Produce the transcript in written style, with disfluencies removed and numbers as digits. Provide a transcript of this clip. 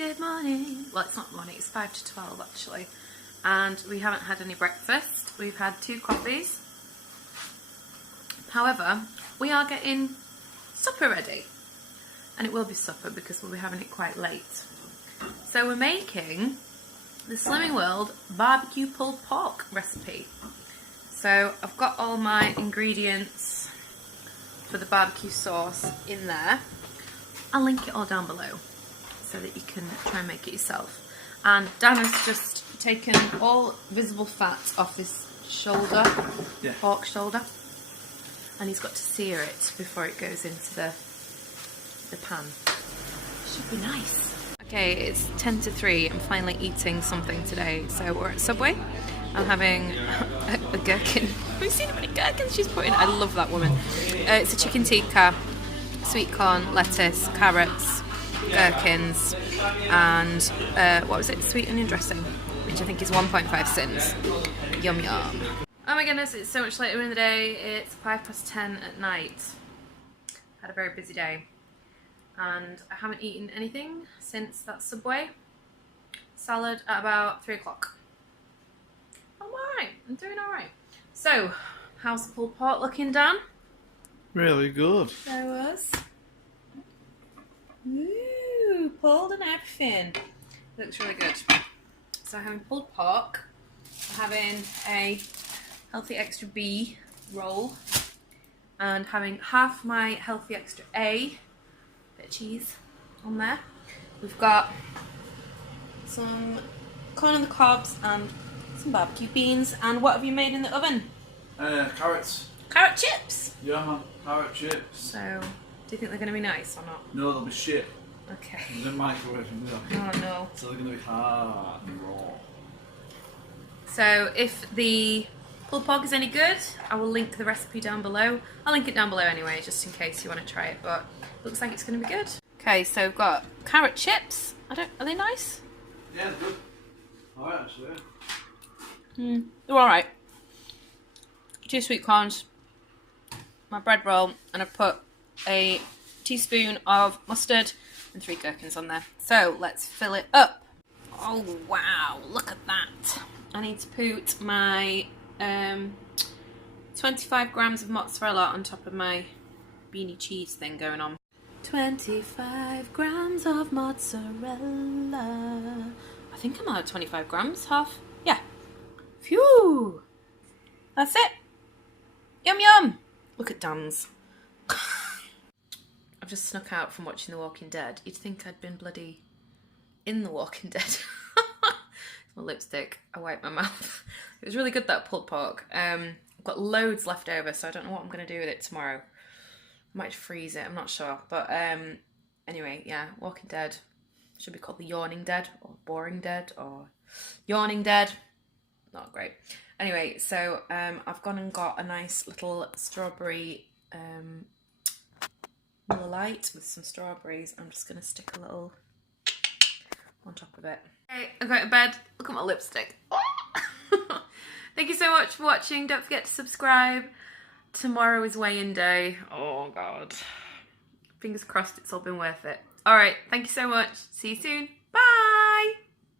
Good morning. Well, it's not morning, it's 5 to 12 actually. And we haven't had any breakfast. We've had 2 coffees. However, we are getting supper ready. And it will be supper because we'll be having it quite late. So we're making the Slimming World barbecue pulled pork recipe. So I've got all my ingredients for the barbecue sauce in there. I'll link it all down below so that you can try and make it yourself. And Dan has just taken all visible fat off his shoulder, pork shoulder, and he's got to sear it before it goes into the pan. Should be nice. Okay, it's 10 to 3. I'm finally eating something today. So we're at Subway. I'm having a gherkin. Have you seen how many gherkins she's put in? I love that woman. It's a chicken tikka, sweet corn, lettuce, carrots, gherkins, and what was it? Sweet onion dressing, which I think is 1.5 cents. Yum yum. Oh my goodness, it's so much later in the day. It's 10:05 at night. Had a very busy day. And I haven't eaten anything since that Subway. Salad at about 3 o'clock. I'm alright, I'm doing alright. So, how's the pulled pork looking, Dan? Really good. There was. Ooh, pulled and everything. Looks really good. So I'm having pulled pork. I'm having a Healthy Extra B roll. And having half my Healthy Extra A. Bit of cheese on there. We've got some corn on the cobs and some barbecue beans. And what have you made in the oven? Carrots. Carrot chips. Yeah, man. Carrot chips. So, do you think they're going to be nice or not? No, they'll be shit. Okay. They're microwave them, Oh no. So they're going to be hard and raw. So if the pulled pork is any good, I will link the recipe down below. I'll link it down below anyway, just in case you want to try it, but looks like it's going to be good. Okay, so we've got carrot chips. Are they nice? Yeah, they're good. Alright, actually. They're alright. 2 sweet corns, my bread roll, and I've put a teaspoon of mustard and 3 gherkins on there. So let's fill it up. Oh wow, look at that. I need to put my 25 grams of mozzarella on top of my beanie cheese thing going on. 25 grams of mozzarella. I think I'm out of 25 grams, half. Yeah. Phew. That's it. Yum yum. Look at Dan's. I've just snuck out from watching The Walking Dead. You'd think I'd been bloody in The Walking Dead. My lipstick. I wiped my mouth. It was really good, that pulled pork. I've got loads left over, so I don't know what I'm going to do with it tomorrow. I might freeze it, I'm not sure. But anyway, yeah, Walking Dead. Should be called The Yawning Dead, or Boring Dead, or Yawning Dead. Not great. Anyway, so I've gone and got a nice little strawberry Miller Lite with some strawberries. I'm just going to stick a little on top of it. Okay, I'm going to bed. Look at my lipstick. Thank you so much for watching. Don't forget to subscribe. Tomorrow is weigh-in day. Oh, God. Fingers crossed it's all been worth it. All right, thank you so much. See you soon.